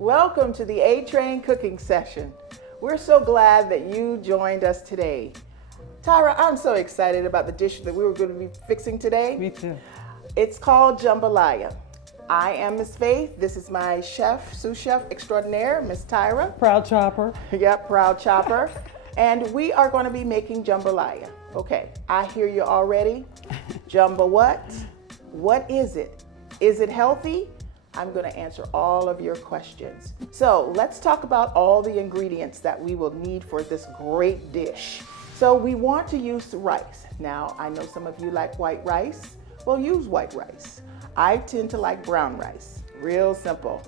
Welcome to the A-Train cooking session. We're so glad that you joined us today. Tyra, I'm so excited about the dish that we were going to be fixing today. Me too. It's called jambalaya. I am Miss Faith. This is my chef, sous chef extraordinaire, Miss Tyra. Proud chopper. Yep, proud chopper. And we are going to be making jambalaya. Okay, I hear you already. Jamba what? What is it? Is it healthy? I'm going to answer all of your questions. So let's talk about all the ingredients that we will need for this great dish. So we want to use rice. Now, I know some of you like white rice. Well, use white rice. I tend to like brown rice. Real simple.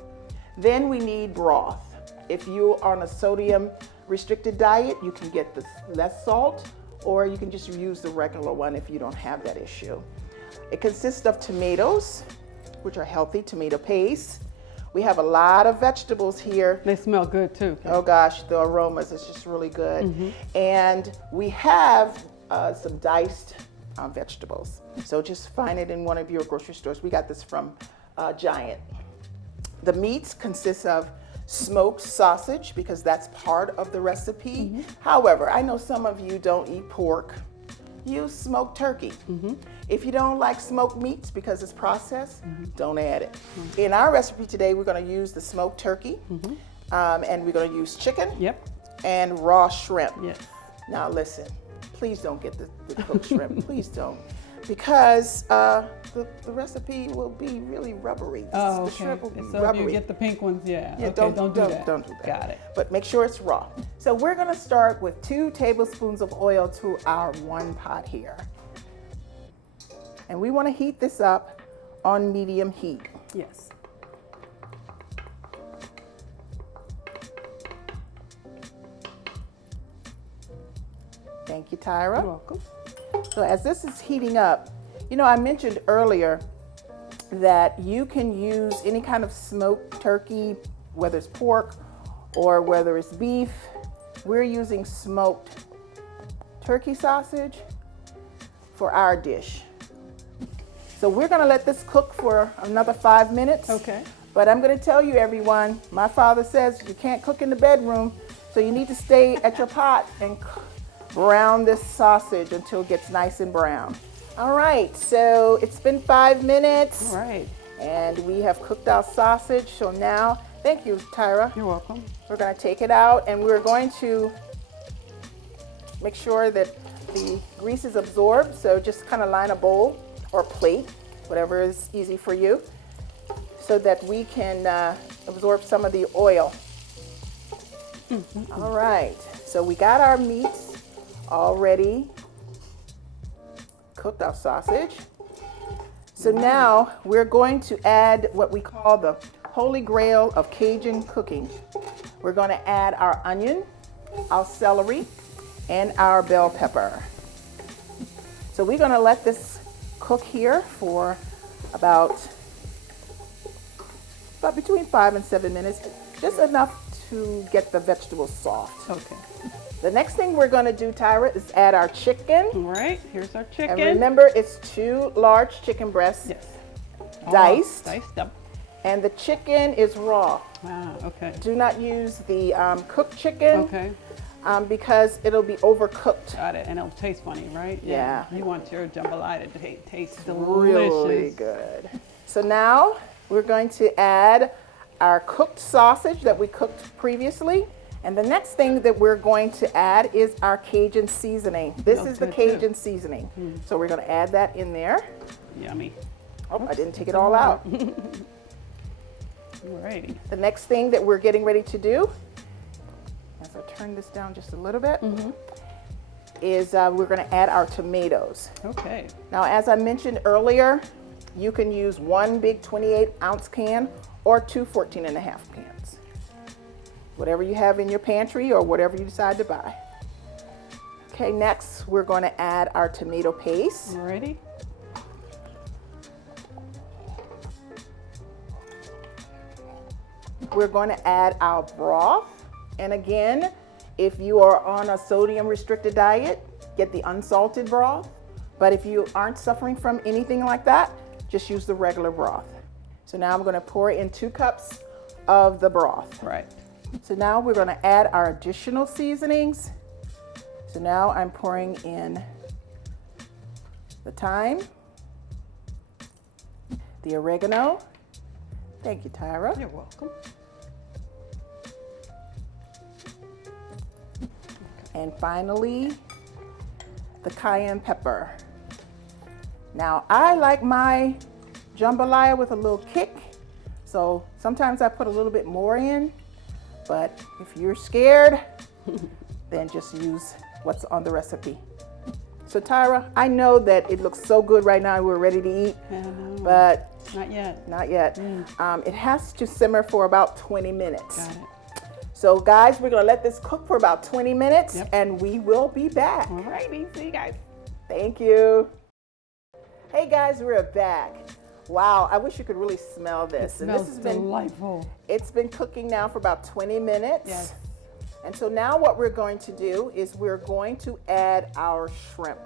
Then we need broth. If you're on a sodium restricted diet, you can get the less salt, or you can just use the regular one if you don't have that issue. It consists of tomatoes, which are healthy, tomato paste. We have a lot of vegetables here. They smell good too. Oh gosh, the aromas is just really good. And we have some diced vegetables. So just find it in one of your grocery stores. We got this from Giant. The meats consist of smoked sausage because that's part of the recipe. However, I know some of you don't eat pork. Use smoked turkey. If you don't like smoked meats because it's processed, don't add it. In our recipe today, we're going to use the smoked turkey, and we're going to use chicken and raw shrimp. Yes. Now listen, please don't get the cooked shrimp. Please don't. Because the recipe will be really rubbery. Oh, The okay. shrimp will be So rubbery. if you get the pink ones, yeah. Yeah, Okay, don't do that. Don't do that. Got it. But make sure it's raw. So we're going to start with 2 tablespoons of oil to our 1 pot here. And we want to heat this up on medium heat. Yes. Thank you, Tyra. You're welcome. So as this is heating up, you know, I mentioned earlier that you can use any kind of smoked turkey, whether it's pork or whether it's beef. We're using smoked turkey sausage for our dish. So we're gonna let this cook for another 5 minutes. Okay. But I'm gonna tell you, everyone, my father says you can't cook in the bedroom, so you need to stay at your pot and brown this sausage until it gets nice and brown. All right, so it's been 5 minutes. All right. And we have cooked our sausage. So now, thank you, Tyra. You're welcome. We're gonna take it out and we're going to make sure that the grease is absorbed. So just kind of line a bowl or plate, whatever is easy for you, so that we can absorb some of the oil. All right, so we got our meats already cooked, our sausage. So now we're going to add what we call the holy grail of Cajun cooking. We're going to add our onion, our celery, and our bell pepper. So we're going to let this cook here for about between 5 and 7 minutes, just enough to get the vegetables soft. Okay. The next thing we're going to do, Tyra, is add our chicken. All right. Here's our chicken. And remember, it's 2 large chicken breasts, Yes. diced, Diced up. and the chicken is raw. Ah, okay. Do not use the cooked chicken Okay. because it'll be overcooked. Got it. And it'll taste funny, right? Yeah. You want your jambalaya to taste delicious. Really good. So now we're going to add our cooked sausage that we cooked previously. And the next thing that we're going to add is our Cajun seasoning. This is the good too. Cajun seasoning. So we're going to add that in there. Yummy. Oh, I didn't take it all out. Alrighty. The next thing that we're getting ready to do, as I turn this down just a little bit, is we're going to add our tomatoes. Okay. Now, as I mentioned earlier, you can use 1 big 28-ounce can or 2 14.5 cans. Whatever you have in your pantry or whatever you decide to buy. Okay, next we're going to add our tomato paste. Alrighty. We're going to add our broth. And again, if you are on a sodium restricted diet, get the unsalted broth. But if you aren't suffering from anything like that, just use the regular broth. So now I'm going to pour in 2 cups of the broth. Right. So now we're going to add our additional seasonings. So now I'm pouring in the thyme, the oregano. Thank you, Tyra. You're welcome. And finally, the cayenne pepper. Now, I like my jambalaya with a little kick, so sometimes I put a little bit more in, but if you're scared, then just use what's on the recipe. So Tyra, I know that it looks so good right now, we're ready to eat, I know. but Not yet. not yet. It has to simmer for about 20 minutes. Got it. So guys, we're gonna let this cook for about 20 minutes Yep. and we will be back. All righty. See you guys. Thank you. Hey guys, we're back. Wow, I wish you could really smell this. And this Smells has been, delightful. it's been cooking now for about 20 minutes. Yes. And so now what we're going to do is we're going to add our shrimp.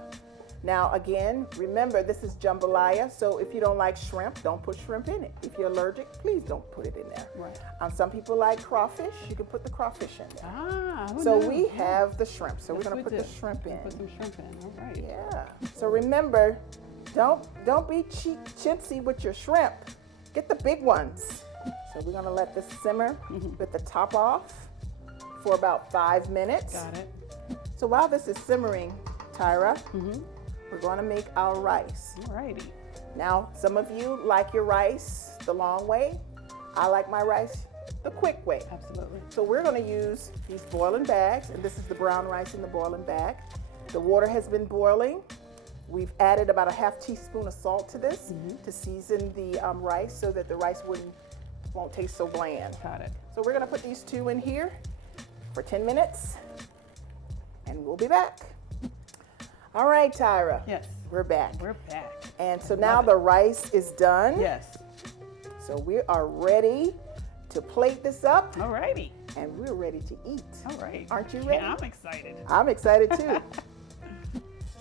Now again, remember this is jambalaya, so if you don't like shrimp, don't put shrimp in it. If you're allergic, please don't put it in there. Right. Some people like crawfish, you can put the crawfish in there. Ah, who So knew? we have the shrimp, so Yes, we're gonna we put the do. shrimp in. Put some shrimp in. All right. Yeah. So remember, don't be chintzy with your shrimp. Get the big ones. So we're gonna let this simmer with the top off for about 5 minutes. Got it. So while this is simmering, Tyra, we're gonna make our rice. All righty. Now, some of you like your rice the long way. I like my rice the quick way. Absolutely. So we're gonna use these boiling bags, and this is the brown rice in the boiling bag. The water has been boiling. We've added about a half teaspoon of salt to this to season the rice so that the rice won't taste so bland. Got it. So we're gonna put these two in here for 10 minutes, and we'll be back. All right, Tyra. Yes. We're back. We're back. And so now Love it. the rice is done. Yes. So we are ready to plate this up, All righty. and we're ready to eat. All right. Aren't you ready? Yeah, I'm excited. I'm excited too.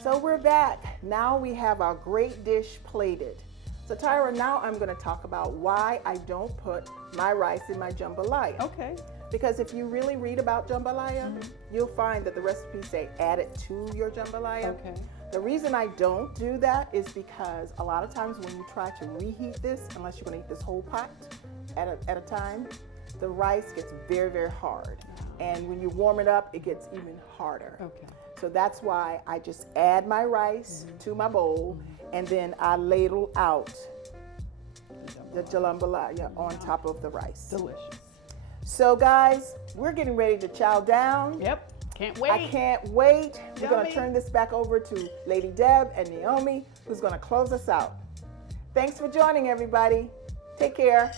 So we're back. Now we have our great dish plated. So Tyra, now I'm going to talk about why I don't put my rice in my jambalaya. Okay. Because if you really read about jambalaya, you'll find that the recipes say add it to your jambalaya. Okay. The reason I don't do that is because a lot of times when you try to reheat this, unless you're going to eat this whole pot at a time, the rice gets very, very hard. And when you warm it up, it gets even harder. Okay. So that's why I just add my rice to my bowl, and then I ladle out the jambalaya on top of the rice. Delicious. So guys, we're getting ready to chow down. Yep. Can't wait. I can't wait. We're going Yummy. to turn this back over to Lady Deb and Naomi, who's going to close us out. Thanks for joining, everybody. Take care.